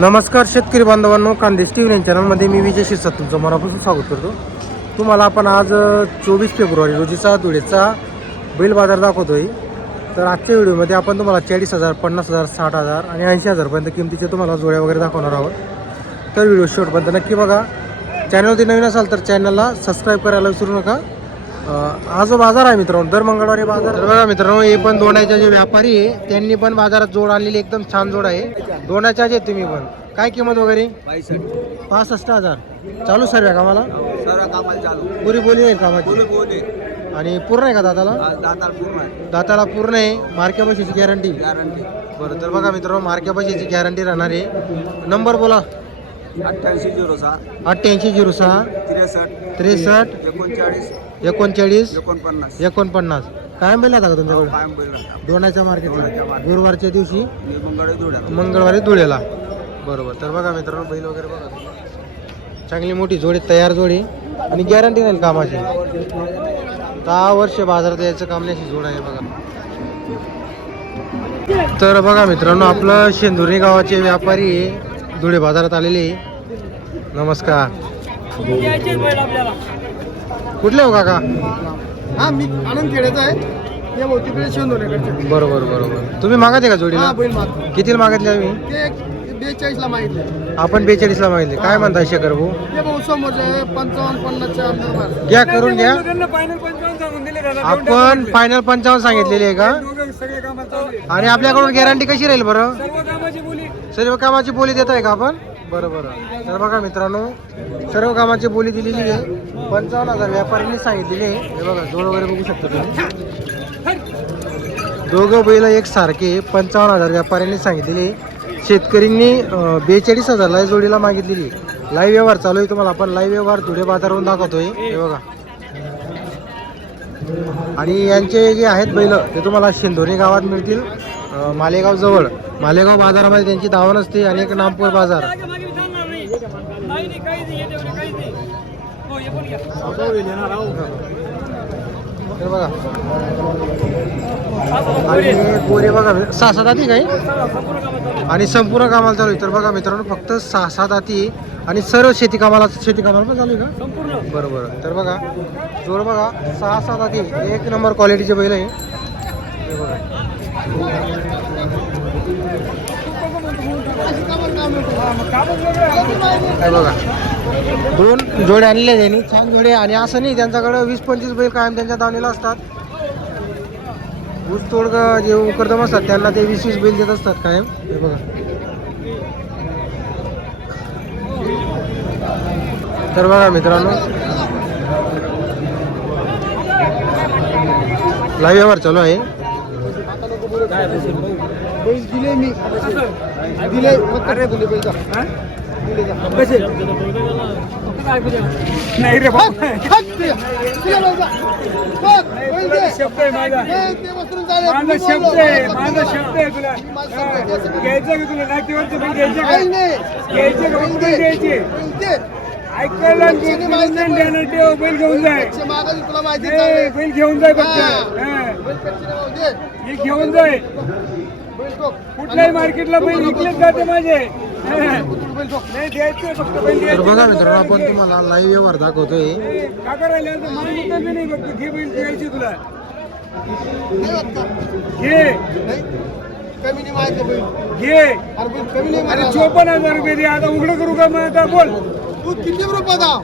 नमस्कार शेतकरी बांधवांनो, खानदेश टीव्ही चॅनलमध्ये मी विजय शिरसाट तुमचं मनापासून स्वागत करतो. तुम्हाला आपण आज 24 फेब्रुवारी रोजीचा धुळेचा बैल बाजार दाखवतोय. तर आजच्या व्हिडिओमध्ये आपण तुम्हाला 40,000, 50,000, 60,000 आणि 80,000पर्यंत किमतीचे तुम्हाला जोड्या वगैरे दाखवणार आहोत. तर व्हिडिओ शेवटपर्यंत नक्की बघा. चॅनलवरती नवीन असाल तर चॅनलला सबस्क्राईब करायला विसरू नका. हा जो बाजार आहे मित्रांनो, दर मंगळवारी बाजार. तर बघा मित्रांनो, हे पण दोण्याचे जे व्यापारी आहे त्यांनी पण बाजारात जोड आणलेली, एकदम छान जोड आहे. दोण्याच्या जे तुम्ही पण काय किंमत वगैरे 65,000 चालू सर्व कामाला पुरी बोली आहे कामाची आणि पूर्ण आहे का दाताला पूर्ण आहे. मार्क्या पैशाची गॅरंटी. बरं, तर बघा मित्रांनो, मार्क्या पैशाची गॅरंटी राहणार आहे. नंबर बोला. 8806 8806 63 39 49. काय बैल आता का तुमच्याकडे? दोनाच्या मार्केटला गुरुवारच्या दिवशी मंगळवारी धुळेला. बरोबर, तर बघा मित्रांनो, बैल वगैरे बघा, चांगली मोठी जोडी, तयार जोडी आणि गॅरंटी नाही कामाची. 10 वर्ष बाजारात यायचं काम नाही जोड आहे बघा. तर बघा मित्रांनो, आपलं शेंदुर्णी गावाचे व्यापारी धुळे बाजारात आलेले. नमस्कार. कुठले हो काका? हा, मी आनंद खेड्याचा आहे. या तिकडे शेंदुर्ण्याकडचे. बरोबर बरोबर. तुम्ही मागत का जोडीला? हा, बैल मागतो. कितीला मागितले आम्ही? ते 42ला मागितले. आपण 42ला मागितले. काय म्हणता शेखर भाऊ? ते भाऊ समोरचे 55-50च्या अंदर घ्या, करून घ्या. आपण फायनल 55 सांगितलेली आहे का? आणि आपल्याकडून गॅरंटी कशी राहील बरं? सर्व कामाची बोली देत आहे का आपण? बरोबर. तर बघा मित्रांनो, सर्व कामाची बोली दिलेली आहे. 55,000 व्यापाऱ्यांनी सांगितलेली आहे. हे बघा, जोड वगैरे बघू शकता तुम्ही. दोघं बैल एक सारखे 55,000 व्यापाऱ्यांनी सांगितलेले. शेतकऱ्यांनी 42,000ला जोडीला मागितलेली. लाईव्ह व्यवहार चालू आहे. तुम्हाला आपण लाईव्ह व्यवहार धुळे बाजारवरून दाखवतोय. हे बघा, आणि यांचे जे आहेत बैल ते तुम्हाला शेंदुर्णी गावात मिळतील. मालेगाव जवळ, मालेगाव बाजारामध्ये त्यांची दावा नसते. आणि एक नामपूर बाजार. हे बघा, आणि गोरे बघा 6-7 दाती काही आणि संपूर्ण कामाला चालू आहे. तर बघा मित्रांनो, फक्त 6-7 दाती आणि सर्व शेती कामाला पण चालू आहे का? बरोबर. तर बघा, जोड बघा, 6-7 दाती, एक नंबर क्वालिटीचे बैल आहे. हे बघा, काय बघा, 2 जोडे आणलेले त्यांनी, छान जोडे. आणि असं नाही, त्यांच्याकडे 20-25 बैल कायम त्यांच्या दावणीला असतात. ऊस तोड जे उकरदम असतात त्यांना ते 20-20 बैल देत असतात कायम. हे बघा, तर बघा मित्रांनो, लाईव्ह व्यवहार चालू आहे. दिले मी दिले नाही रे भाऊ. शब्द आहे माझा, माझा शब्द आहे, माझा शब्द आहे. तुला घ्यायचं का? तुला नाट्यवरचं पण घ्यायचं का? घ्यायचे का? घ्यायचे ऐकायला देणार ठेव. बैल घेऊन जाय, बैल घेऊन जाय, हे घेऊन जाय. कुठल्याही मार्केटला बैल विकलेच जाते माझे. नाही द्यायचे, फक्त बैल तर बघा मित्रांनो, आपण तुम्हाला लाईव्ह व्यवहार दाखवतोय. का करायला नाही? फक्त घे बैल, द्यायची तुला. घे घे. अरे 54,000 रुपये दे. आता उघडं करू का? मग आता बोल, तू किती रुपये दाव?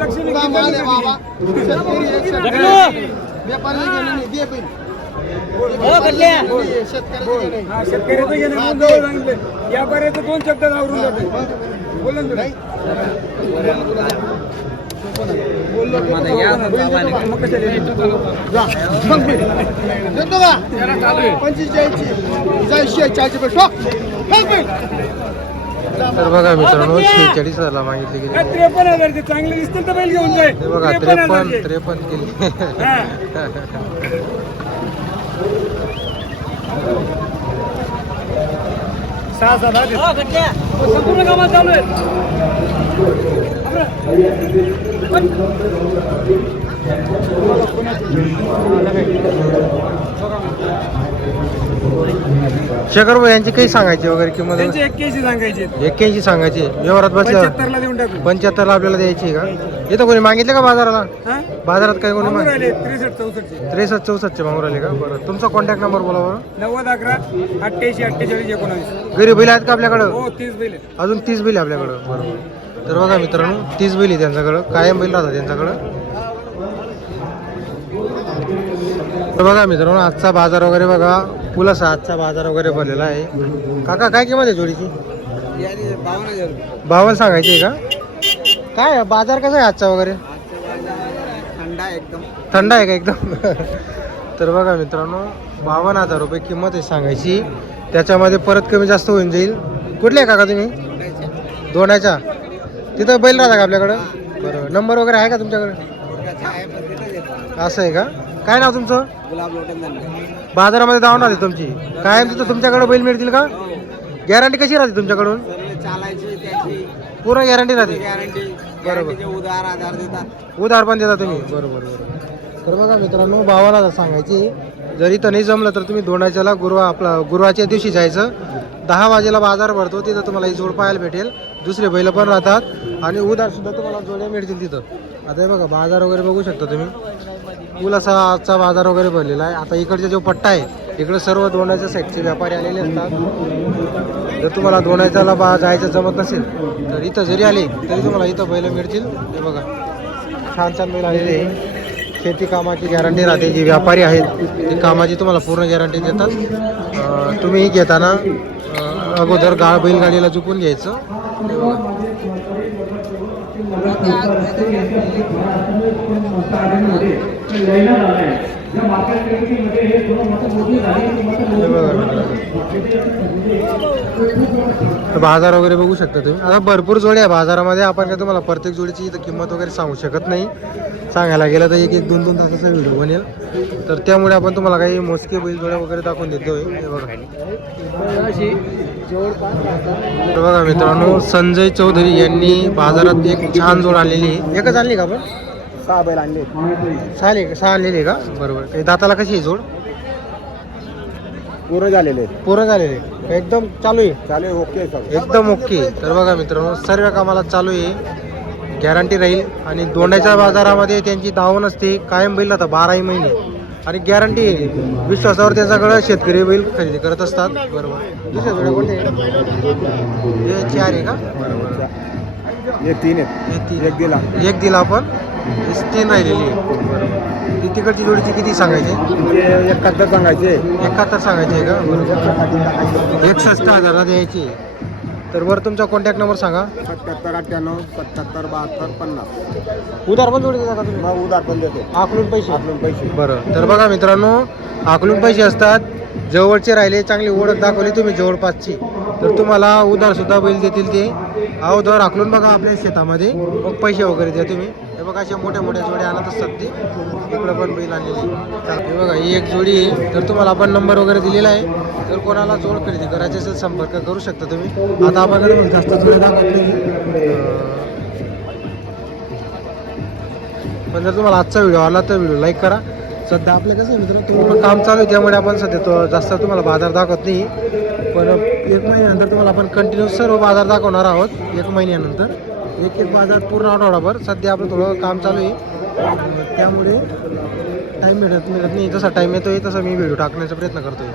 लक्ष्मी शेतकऱ्याचं घेणं सांगितलं. व्यापाऱ्याचं 2 शब्दात आवरून जाते. बोल ना तुला. देतो का? 45 तर बघा मित्रांनो, 46,000ला मागितली गेली. 53,000 चांगले दिसतील तर बैल घेऊन जाय. हे बघा, 53 केली. 6,000 संपूर्ण कामात चालू आहे. शेखर भाऊ यांची काही सांगायची वगैरे किंमत त्यांचे 81 सांगायचे 81 सांगायची. व्यवहारात बसल्या 75 ला देऊन टाकू 75 ला आपल्याला द्यायची आहे का? इथं कोणी मागितले का बाजाराला? हा बाजारात काय कोणी मागून राहिले 63 64 63 64 मागून राहिले का? बरं, तुमचा कॉन्टॅक्ट नंबर बोला बरं. 90 11 88 48 19. घरी बैल आहेत का आपल्याकडं? हो 30 बैल आहेत. अजून 30 बैल आहे आपल्याकडं. बरोबर. तर बघा मित्रांनो 30 बैल आहे त्यांच्याकडं, कायम बैल राहतात त्यांच्याकडं. तर बघा मित्रांनो आजचा बाजार वगैरे बघा, पुलसा आजचा बाजार वगैरे भरलेला आहे. काका काय किंमत आहे जोडीची? 52 सांगायची आहे का? काय बाजार कसा आहे आजचा वगैरे? थंड आहे का एकदम? तर बघा मित्रांनो 52,000 रुपये किंमत आहे सांगायची. त्याच्यामध्ये परत कमी जास्त होऊन जाईल. कुठले आहे काका तुम्ही? दोनाच्या. तिथं बैल राहता का आपल्याकडं? बरोबर. नंबर वगैरे आहे का तुमच्याकडे? असं आहे का? काय नाव तुमचं? बाजारामध्ये धावून राहते तुमची कायम तिथं तुमच्याकडे बैल मिळतील का? गॅरंटी कशी राहते तुमच्याकडून? पूर्ण गॅरंटी राहते. बरोबर. उधार पण देता तुम्ही? बरोबर बरोबर. तर बघा मित्रांनो 52,000 सांगायची. जर इथं नाही जमलं तर तुम्ही दोंडाच्याला गुरुवारच्या दिवशी जायचं. 10 वाजेला बाजार भरतो, तिथं तुम्हाला ही जोड पाहायला भेटेल. दुसरे बैल पण राहतात आणि उधार सुद्धा तुम्हाला जोड्या मिळतील तिथं. आता हे बघा बाजार वगैरे बघू शकता तुम्ही. पुलाचा आजचा बाजार वगैरे भरलेला आहे. आता इकडचा जो पट्टा आहे इकडे सर्व दोंडाच्या साईडचे व्यापारी आलेले असतात. जर तुम्हाला दोंडाच्याला जायचं जमत नसेल तर इथं जरी आले तरी तुम्हाला इथं बैल मिळतील. हे बघा छान छान बैल आलेले आहे. शेती कामाची गॅरंटी राहते. जे व्यापारी आहेत ते कामाची तुम्हाला पूर्ण गॅरंटी देतात. तुम्ही घेताना अगोदर बैलगाडीला चुकून घ्यायचं. हे बघा. बाजार वगैरे बघू शकता तुम्ही. आता भरपूर जोड्या आहे बाजारामध्ये. आपण काय तुम्हाला प्रत्येक जोडीची इथं किंमत वगैरे सांगू शकत नाही. सांगायला गेलं तर 1-2 तासाचा व्हिडिओ बनेल. तर त्यामुळे आपण तुम्हाला काही मोजके बैल जोड्या वगैरे दाखवून देतोय. हे बघा. तर बघा मित्रांनो संजय चौधरी यांनी बाजारात एक छान जोड आणलेली आहे. एकच आणली का आपण? 6 बैल आणले. 6 आणलेली का? बरोबर. काही दाताला कशी आहे जोड? पूर्ण झालेले पूर्ण झालेले एकदम चालू आहे. चालेल ओके सर. एकदम ओके. तर बघा मित्रांनो सर्व कामाला चालू आहे. गॅरंटी राहील. आणि दोंडाच्या बाजारामध्ये त्यांची दावण असते. कायम बैल आता 12 महिने आणि गॅरंटी विश्वासावर त्यांच्याकडं शेतकरी बैल खरेदी करत असतात. बरोबर. दुसऱ्या जोड्या कोणते? हे 4 आहे का? बरोबर. हे 3 आहेत. एक दिला आपण. 3 राहिलेली आहे. बरोबर. ती तिकडची जोडीची किती सांगायची? 71 सांगायचे. 71 सांगायची आहे का? बरोबर. 61,000 द्यायची. तर बरं तुमचा कॉन्टॅक्ट नंबर सांगा. 77 98 77 72 50. उधार पण जोडी देता का तुम्ही? मग उधार पण देतो. आकलून पैसे? आकलून पैसे. बरं. तर बघा मित्रांनो आकलून पैसे असतात. जवळचे राहिले चांगली ओळख दाखवली तुम्ही जवळपासची तर तुम्हाला उधार सुद्धा बैल देतील. ते अगोदर आकलून बघा आपल्या शेतामध्ये मग पैसे वगैरे द्या तुम्ही. हे बघा अशा मोठ्या मोठ्या जोड्या आणत असतात ते. इकडं पण बैल आणलेली. हे बघा ही एक जोडी आहे. तर तुम्हाला आपण नंबर वगैरे दिलेला आहे. जर कोणाला जोड खरेदी करायची असेल संपर्क करू शकता तुम्ही. आता आपण जास्त जोडी दाखवत नाही. पण जर तुम्हाला आजचा व्हिडिओ आला तर व्हिडिओ लाईक करा. सध्या आपलं कसं आहे मित्रांनो तुम्हाला काम चालू आहे त्यामुळे आपण सध्या तो जास्त तुम्हाला बाजार दाखवत नाही. पण 1 महिन्यानंतर तुम्हाला आपण कंटिन्यू सर्व बाजार दाखवणार आहोत. 1 महिन्यानंतर एक बाजार पूर्ण आठवडाभर. सध्या आपलं थोडं काम चालू आहे त्यामुळे टाईम मिळत नाही. जसा टाईम येतोय तसा मी व्हिडिओ टाकण्याचा प्रयत्न करतोय.